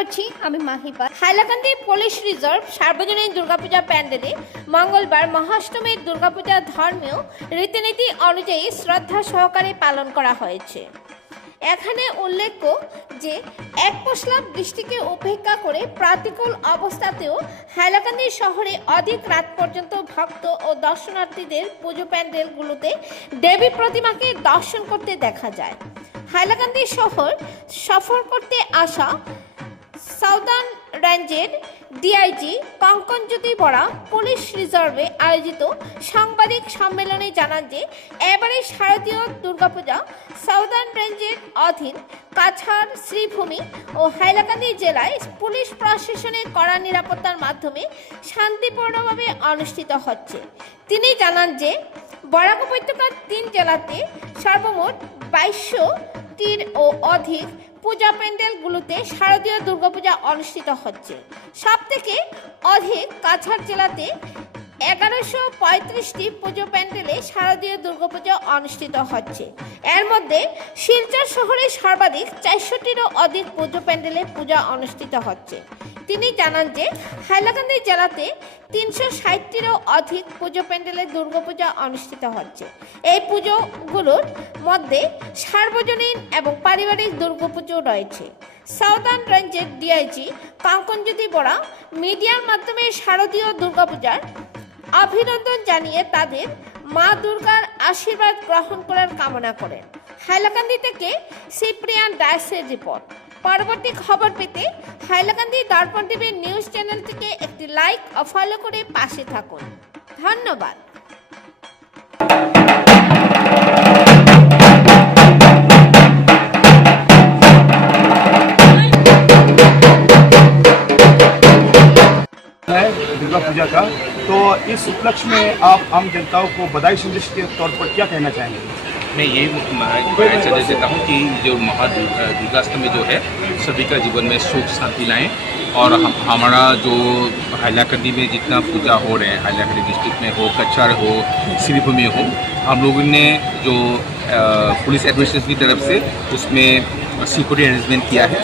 করছি, আমি মাহিপা Hailakandi police reserve সার্বজনীন দুর্গাপূজা প্যান্ডেলে মঙ্গলবার মহাষ্টমীর দুর্গাপূজা ধর্মীয় রীতিনীতি অনুযায়ী শ্রদ্ধা সহকারে পালন করা হয়েছে। এখানে উল্লেখ্য যে, এক পশলা বৃষ্টিকে উপেক্ষা করে প্রাতিকূল অবস্থাতেও হাইলাকান্দি শহরে অধিক রাত পর্যন্ত ভক্ত ও দর্শনার্থীদের পুজো প্যান্ডেলগুলোতে দেবী প্রতিমাকে দর্শন করতে দেখা যায়। হাইলাকান্দি শহর সফর করতে আসা সাউদার্ন রেঞ্জের ডিআইজি কঙ্কনজ্যোতি বরা পুলিশ রিজার্ভে আয়োজিত সাংবাদিক সম্মেলনে জানান যে, এবারে শারদীয় দুর্গাপূজা সাউদার্ন রেঞ্জের অধীন কাছাড়, শ্রীভূমি ও হাইলাকান্দি জেলায় পুলিশ প্রশাসনের কড়া নিরাপত্তার মাধ্যমে শান্তিপূর্ণভাবে অনুষ্ঠিত হচ্ছে। তিনি জানান যে, বরাক উপত্যকার তিন জেলাতে সর্বমোট বাইশশোটির ও অধিক পূজা প্যান্ডেলগুলোতে শারদীয় দুর্গাপূজা অনুষ্ঠিত হচ্ছে। সব থেকে অধিক কাছাড় জেলাতে এগারোশো পঁয়ত্রিশটি পুজো প্যান্ডেলে শারদীয় দুর্গাপূজা অনুষ্ঠিত হচ্ছে। এর মধ্যে শিলচর শহরে সর্বাধিক চারশোটিরও অধিক পুজো প্যান্ডেলে পূজা অনুষ্ঠিত হচ্ছে। তিনি জানান যে, হাইলাকান্দি জেলাতে তিনশো ষাটটিরও অধিক পুজো প্যান্ডেলে দুর্গাপূজা অনুষ্ঠিত হচ্ছে। এই পুজোগুলোর মধ্যে সার্বজনীন এবং পারিবারিক দুর্গাপুজো রয়েছে। সাউদার্ন রেঞ্জের ডিআইজি কাঙ্কনজ্যোতি বরা মিডিয়ার মাধ্যমে শারদীয় দুর্গাপূজার অভিনন্দন জানিয়ে তাদের মা দুর্গার আশীর্বাদ গ্রহণ করার কামনা করেন। হাইলাকান্দি থেকে সিপ্রিয়ান ডায়াসের রিপোর্ট। পরবর্তী খবর পেতে হাইলাকান্দি দর্পণ টিভির নিউজ চ্যানেলটিকে একটি লাইক ও ফলো করে পাশে থাকুন ধন্যবাদ है दुर्गा पूजा का तो इस उपलक्ष्य में आप आम जनताओं को बधाई संदेश के तौर पर क्या कहना चाहेंगे मैं ये मैं चले देता हूँ कि जो महा दुर्गाष्टमी जो है, सभी का जीवन में सुख शांति लाएँ। और हम, हमारा जो हाइलाकंदी में जितना पूजा हो रहे हैं हाइलाकंदी डिस्ट्रिक्ट में हो कच्छर हो, श्रीभूमि हो, हम लोगों ने जो पुलिस एडमिनिस्ट्रेशन की तरफ़ से उसमें सिक्योरिटी अरेंजमेंट किया है।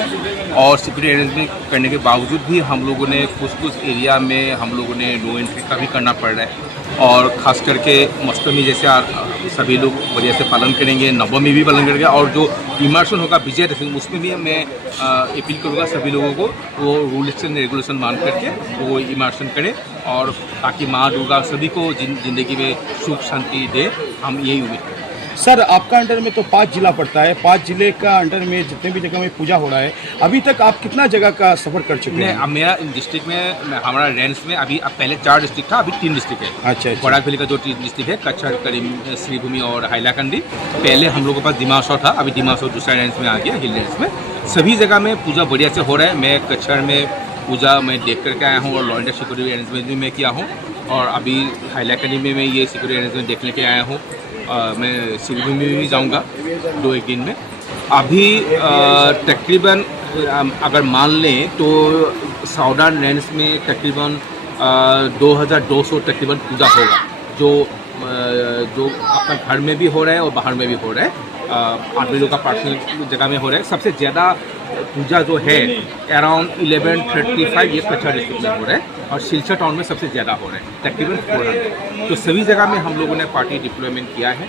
और सिक्योरिटी करने के बावजूद भी हम लोगों ने कुछ कुछ एरिया में हम लोगों ने नो एंट्री का भी करना पड़ रहा है। और ख़ास करके मस्तमी जैसे सभी लोग बढ़िया से पालन करेंगे, नवमी भी पालन करेंगे और जो इमर्शन होगा, विजय दशमी उसमें भी मैं अपील करूँगा सभी लोगों को, वो रूल्स एंड रेगुलेशन मान करके वो इमर्शन करें और ताकि माँ दुर्गा सभी को ज़िंदगी में सुख शांति दे, हम यही उम्मीद करें सर आपका अंडर में तो पाँच जिला पड़ता है। पाँच ज़िले का अंडर में जितने भी जगह में पूजा हो रहा है अभी तक आप कितना जगह का सफ़र कर चुके हैं? अब मेरा डिस्ट्रिक्ट में हमारा रेंज में अभी अब पहले चार डिस्ट्रिक्ट था अभी तीन डिस्ट्रिक्ट है। अच्छा अच्छा। बड़ा का जो डिस्ट्रिक्ट है कच्छर करीम श्रीभूमि और हाइलाकंदी पहले हम लोगों के पास दिमासौ था अभी दिमासौ दूसरा रेंज में आ गया हिल रेंज में। सभी जगह में पूजा बढ़िया से हो रहा है। मैं कच्छर में पूजा मैं देख करके आया हूँ और लॉन्डर सिक्योरिटी अरेंजमेंट भी मैं किया हूँ। और अभी हाइलाकंदी में मैं ये सिक्योरिटी अरेंजमेंट देखने के आया हूँ। अ, मैं श्रीभूमि में भी जाऊँगा दो एक दिन में। अभी तकरीबन अगर मान लें तो साउदर्न रेंज में तकरीबन दो हज़ार दो सौ तकरीबन पूजा होगा जो जो अपना घर में भी हो रहा है और बाहर में भी हो रहा है। आदमी लोग का पर्सनल जगह में हो रहा है। सबसे ज़्यादा पूजा जो है अराउंड इलेवन थर्टी फाइव ये कचरा डिस्ट्रिक्ट में हो रहा है और सिलचर टाउन में सबसे ज़्यादा हो रहा है तकरीबन फोर हंड्रेड तो सभी जगह में हम लोगों ने पार्टी डिप्लॉयमेंट किया है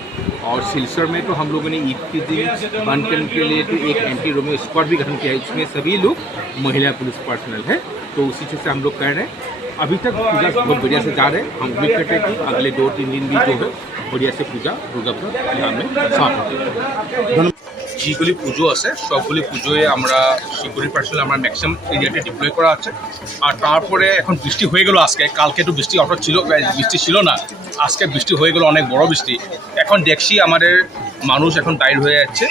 और सिलचर में तो हम लोगों ने ईद के दिन बंद के लिए तो एक एंटी रोमियो स्क्वाड भी गठन किया है इसमें सभी लोग महिला पुलिस पर्सनल है तो उसी चीज़ से हम लोग कह रहे हैं। अभी तक पूजा बहुत बढ़िया से जा रहे हैं। हम उम्मीद करते हैं कि अगले दो तीन दिन भी जो है बढ़िया से पूजा दुर्गापुर यहाँ में साफ़ होती है যেগুলি পুজো আছে, সবগুলি পুজোয় আমরা সিকিউরিটি পার্সোনাল আমরা ম্যাক্সিমাম এরিয়াতে ডিপ্লয় করা আছে। আর তারপরে এখন বৃষ্টি হয়ে গেল আজকে। কালকে তো বৃষ্টি অটো ছিল বৃষ্টি ছিল না। আজকে বৃষ্টি হয়ে গেল, অনেক বড় বৃষ্টি। এখন দেখছি আমাদের মানুষ এখন বাইর হয়ে যাচ্ছে।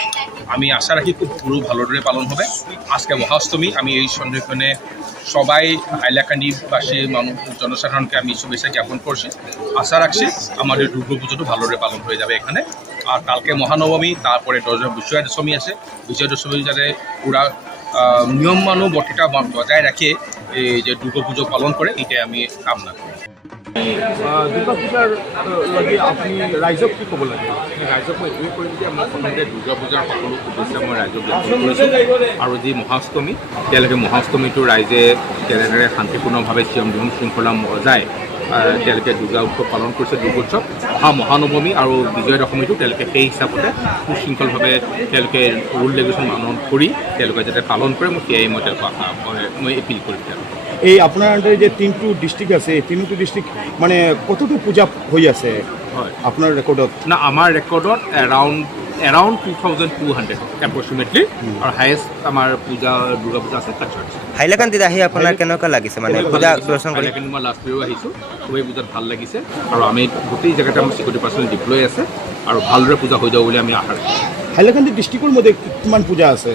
আমি আশা রাখি খুব পুরো ভালো করে পালন হবে। আজকে মহাষ্টমী, আমি এই সন্দেহনে সবাই হাইলাকান্দিবাসী মানুষ, জনসাধারণকে আমি শুভেচ্ছা জ্ঞাপন করছি। আশা রাখছি আমাদের দুর্গা পুজোটা ভালোভাবে পালন হয়ে যাবে এখানে। আর কালকে মহানবমী তারপরে বিজয়া দশমী আছে। বিজয়া দশমী যাতে পুরা আহ, নিয়ম মানু বটিটা বজায় রাখে এই যে দুর্গা পুজো পালন করে এটাই আমি কামনা করি। আপনি রাইজক কি ক'ব লাগে? ৰাইজক মই প্ৰথমতে দুৰ্গা পূজাৰ সকলো মই ৰাইজক আৰু যি মহাষ্টমী তেওঁলোকে মহাষ্টমীটো ৰাইজে কেনেদৰে শান্তিপূৰ্ণভাৱে চিয়ম নিয়ম শৃংখলা আহ, তেওঁলোকে দুৰ্গা উৎসৱ পালন কৰিছে দুৰ্গোৎসৱ। অহা মহানৱমী আৰু বিজয়া দশমীটো তেওঁলোকে সেই হিচাপতে সুশৃংখলভাৱে তেওঁলোকে ৰুল ৰেগুলেশ্যন পালন কৰি তেওঁলোকে যাতে পালন কৰে মই সেয়াই মই তেওঁলোকক আশা মই- এপিল কৰিম তেওঁলোকক। এই আপোনাৰ আণ্ডাৰে যে তিনিটো ডিষ্ট্ৰিক্ট আছে তিনিটো ডিষ্ট্ৰিক্ট মানে কতটো পূজা হৈ আছে? হয়। আপোনাৰ ৰেকৰ্ডত না আমাৰ ৰেকৰ্ডত around around two thousand two hundred approximately আৰু হায়েষ্ট আমাৰ পূজা দুৰ্গা পূজা আছে কাছাৰত হাইলাকান্দিত আহি আপোনাৰ কেনেকুৱা লাগিছে? মানে পূজা দৰ্শন কৰি হাইলাকান্দি মই লাষ্ট ইয়েৰো আহিছোঁ। খুবেই পূজাত ভালো লাগিছে। আৰু আমি গোটেই জেগাতে আমাৰ চিকিউৰিটি পাৰ্চনেল ডিপ্লয় আছে। আৰু ভালদৰে পূজা হৈ যাব বুলি আমি আশা ৰাখিছোঁ। হাইলাকান্দি ডিষ্ট্ৰিক্টৰ মধ্যে কিমান পূজা আছে?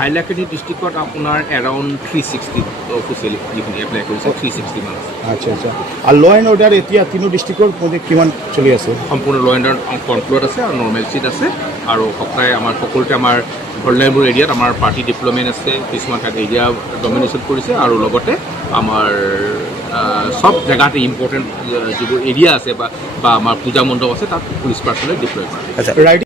হাইলাকান্দি ডিষ্ট্ৰিক্টত আপোনাৰ এৰাউণ্ড থ্ৰী ছিক্সটি অফিচিয়েলি যিখিনি এপ্লাই কৰিছে থ্ৰী ছিক্সটি মান আছে। আচ্ছা আচ্ছা। আৰু ল এণ্ড অৰ্ডাৰ এতিয়া তিনি ডিষ্ট্ৰিক্টৰ মধ্যে কিমান চলি আছে? সম্পূৰ্ণ ল এণ্ডৰ কণ্ট্ৰলত আছে আৰু নৰ্মেল চিট আছে। আৰু সপ্তাহে আমাৰ সকলোতে আমাৰ ভলনেবল এৰিয়াত আমাৰ পাৰ্টি ডিপ্ল'মেণ্ট আছে কিছুমান ঠাইত এৰিয়া ডমিনেশ্যন কৰিছে আৰু লগতে আমাৰ চব জেগাতে ইম্পৰ্টেণ্ট যিবোৰ এৰিয়া আছে বা বা আমাৰ পূজা মণ্ডপ আছে তাত পুলিচ পাৰ্চনেল ডিপ্লয় কৰা।